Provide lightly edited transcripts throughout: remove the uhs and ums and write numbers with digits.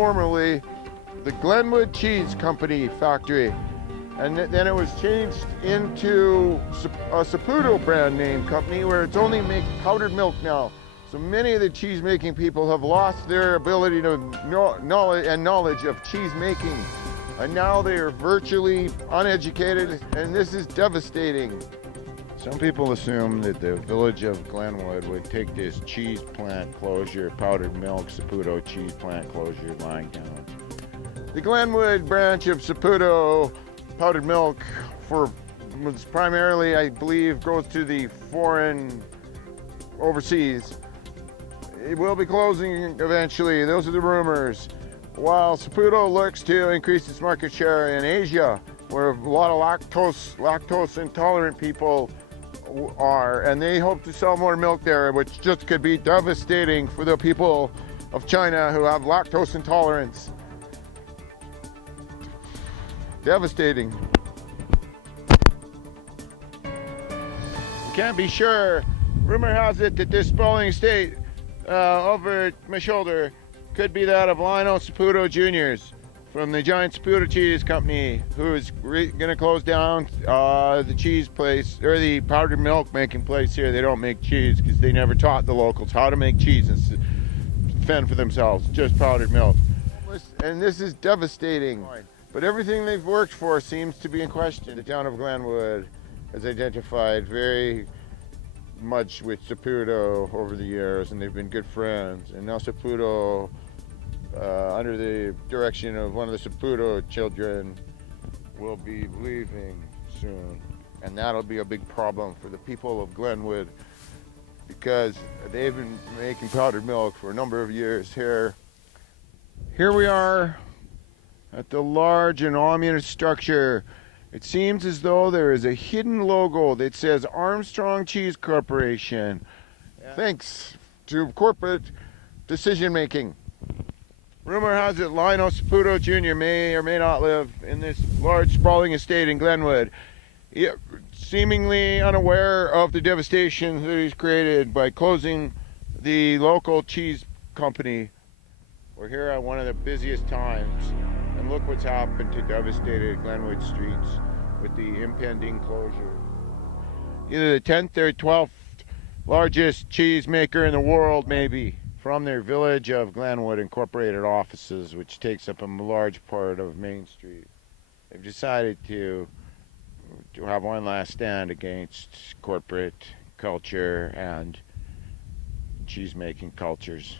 formerly the Glenwood Cheese Company factory, and then it was changed into a Saputo brand name company where it's only make powdered milk now. So many of the cheese making people have lost their ability to knowledge of cheese making, and now they are virtually uneducated, and this is devastating. Some people assume that the village of Glenwood would take this cheese plant closure, powdered milk Saputo cheese plant closure lying down. The Glenwood branch of Saputo powdered milk was primarily, I believe, goes to the foreign overseas. It will be closing eventually. Those are the rumors. While Saputo looks to increase its market share in Asia, where a lot of lactose intolerant people are, and they hope to sell more milk there, which just could be devastating for the people of China who have lactose intolerance. Devastating. You can't be sure. Rumor has it that this sprawling estate over my shoulder could be that of Lionel Saputo Jr.'s from the Giant Saputo Cheese Company, who is going to close down the cheese place, or the powdered milk making place here. They don't make cheese because they never taught the locals how to make cheese and fend for themselves, just powdered milk. And this is devastating. But everything they've worked for seems to be in question. The town of Glenwood has identified very much with Saputo over the years, and they've been good friends. And now Saputo, under the direction of one of the Saputo children, will be leaving soon. And that'll be a big problem for the people of Glenwood, because they've been making powdered milk for a number of years here. Here we are at the large and ominous structure. It seems as though there is a hidden logo that says Armstrong Cheese Corporation. Thanks to corporate decision making. Rumor has it Lionel Saputo Jr. may or may not live in this large sprawling estate in Glenwood, seemingly unaware of the devastation that he's created by closing the local cheese company. We're here at one of the busiest times, and look what's happened to devastated Glenwood streets with the impending closure. Either the 10th or 12th largest cheese maker in the world, maybe, from their village of Glenwood Incorporated offices, which takes up a large part of Main Street. They've decided to have one last stand against corporate culture and cheese-making cultures.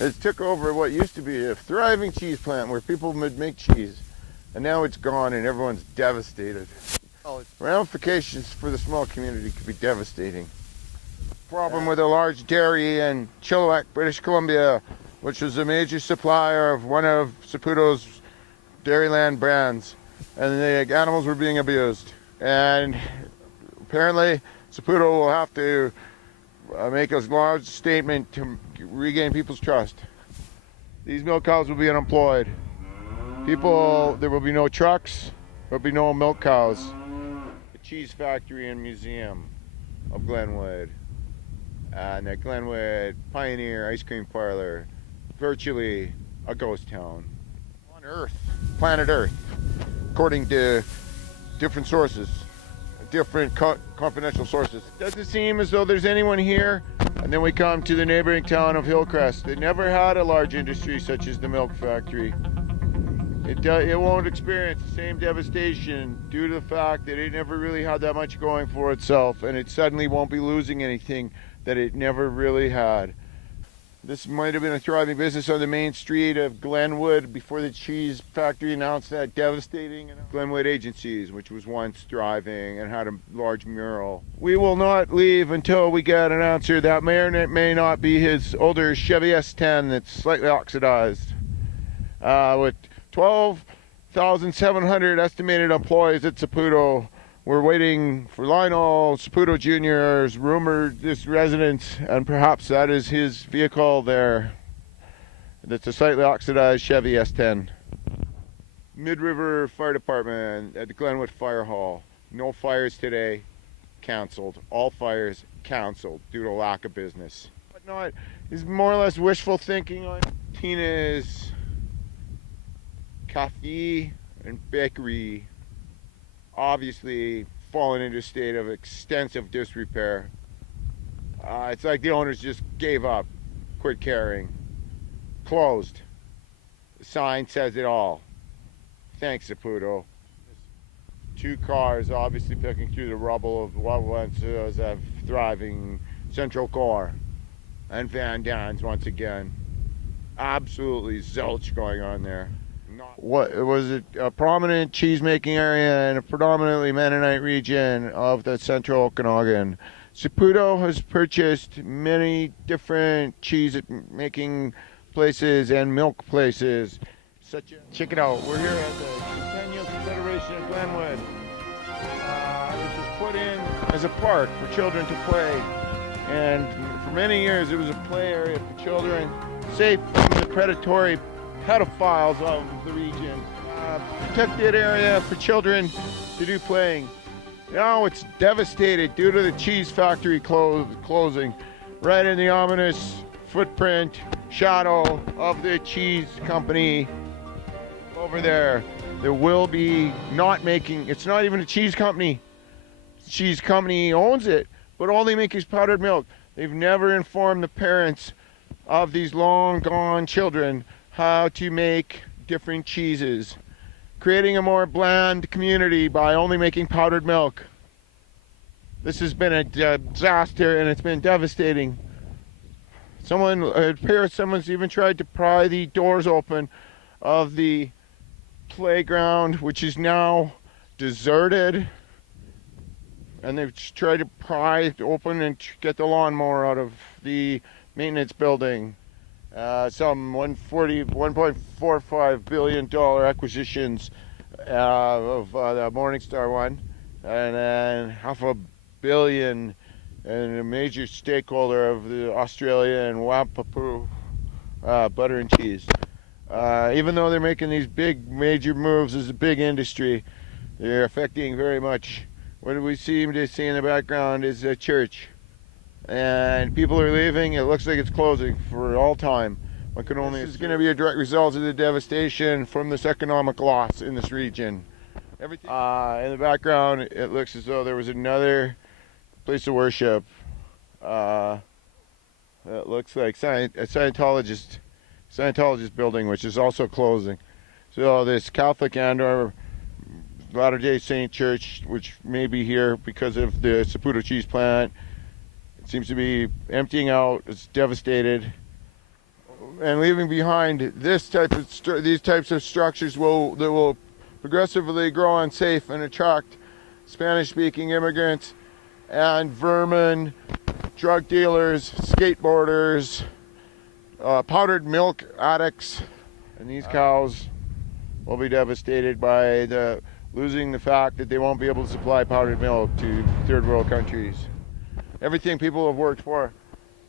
It took over what used to be a thriving cheese plant where people would make cheese, and now it's gone and everyone's devastated. Ramifications for the small community could be devastating. Problem with a large dairy in Chilliwack, British Columbia, which was a major supplier of one of Saputo's Dairyland brands, and the animals were being abused. And apparently Saputo will have to make a large statement to regain people's trust. These milk cows will be unemployed. There will be no trucks, there will be no milk cows. The cheese factory and museum of Glenwood, and the Glenwood Pioneer Ice Cream Parlor, virtually a ghost town. On Earth, planet Earth, according to different sources, different confidential sources. Doesn't seem as though there's anyone here. And then we come to the neighboring town of Hillcrest. It never had a large industry such as the milk factory. It won't experience the same devastation due to the fact that it never really had that much going for itself, and it suddenly won't be losing anything that it never really had. This might have been a thriving business on the main street of Glenwood before the cheese factory announced that devastating Glenwood Agencies, which was once thriving and had a large mural. We will not leave until we get an answer. That may or may not be his older Chevy S10 that's slightly oxidized. With 12,700 estimated employees at Saputo, we're waiting for Lionel Saputo Jr.'s rumored this residence, and perhaps that is his vehicle there. That's a slightly oxidized Chevy S10. Mid-River Fire Department at the Glenwood Fire Hall. No fires today, canceled. All fires canceled due to lack of business. But no, it's more or less wishful thinking on Tina's cafe and bakery obviously fallen into a state of extensive disrepair. It's like the owners just gave up, quit caring, closed. The sign says it all. Thanks, Saputo. 2 cars obviously picking through the rubble of what once was a thriving Central Core. And Van Dans once again. Absolutely zilch going on there. What was it? A prominent cheese making area in a predominantly Mennonite region of the central Okanagan. Saputo has purchased many different cheese making places and milk places. Check it out. We're here at the Centennial Confederation of Glenwood. This was put in as a park for children to play, and for many years it was a play area for children, safe from the predatory pedophiles of the region. Protected area for children to do playing. Now it's devastated due to the cheese factory closing, right in the ominous footprint, shadow of the cheese company over there. There will be not making, it's not even a cheese company. The cheese company owns it, but all they make is powdered milk. They've never informed the parents of these long gone children how to make different cheeses, creating a more bland community by only making powdered milk. This has been a disaster and it's been devastating. It appears someone's even tried to pry the doors open of the playground, which is now deserted, and they've tried to pry it open and get the lawnmower out of the maintenance building. Some $1.45 billion acquisitions of the Morningstar one, and then $500 million, and a major stakeholder of the Australian Wampapu butter and cheese. Even though they're making these big major moves as a big industry, they're affecting very much. What we seem to see in the background is a church, and people are leaving. It looks like it's closing for all time. One can only. This is going to be a direct result of the devastation from this economic loss in this region. Everything in the background, it looks as though there was another place of worship. It looks like a Scientologist building, which is also closing. So this Catholic and/or Latter-day Saint church, which may be here because of the Saputo cheese plant, it seems to be emptying out. It's devastated, and leaving behind these types of structures that will progressively grow unsafe and attract Spanish-speaking immigrants and vermin, drug dealers, skateboarders, powdered milk addicts, and these cows will be devastated by losing the fact that they won't be able to supply powdered milk to third world countries. Everything people have worked for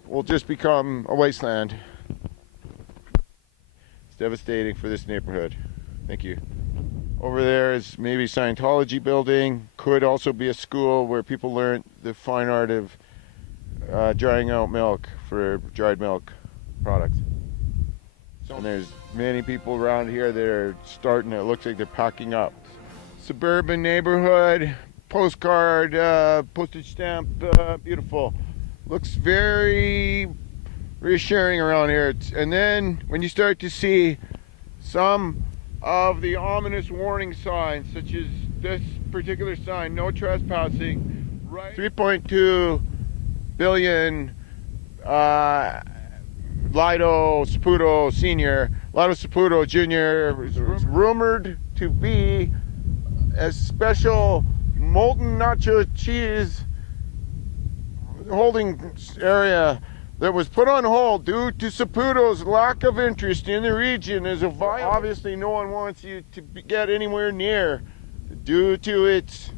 will just become a wasteland. It's devastating for this neighborhood. Thank you. Over there is maybe Scientology building, could also be a school where people learn the fine art of drying out milk for dried milk products. And there's many people around here that are starting, it looks like they're packing up. Suburban neighborhood, postcard, postage stamp, beautiful. Looks very reassuring around here. And then when you start to see some of the ominous warning signs, such as this particular sign, no trespassing, right? 3.2 billion Lido Saputo Sr., Lido Saputo Jr. is rumored to be a special molten nacho cheese holding area that was put on hold due to Saputo's lack of interest in the region as a violation. Obviously, no one wants you to get anywhere near due to its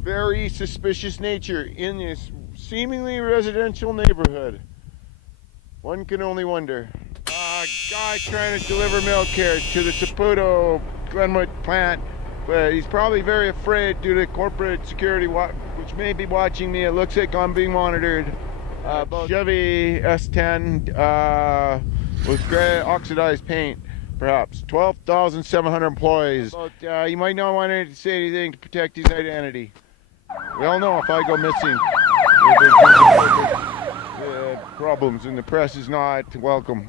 very suspicious nature in this seemingly residential neighborhood. One can only wonder. A guy trying to deliver milk here to the Saputo Glenwood plant, but he's probably very afraid due to corporate security, which may be watching me. It looks like I'm being monitored. Chevy S10 with gray oxidized paint perhaps 12,700 employees. But, you might not want to say anything to protect his identity. We all know if I go missing, there's problems, and the press is not welcome.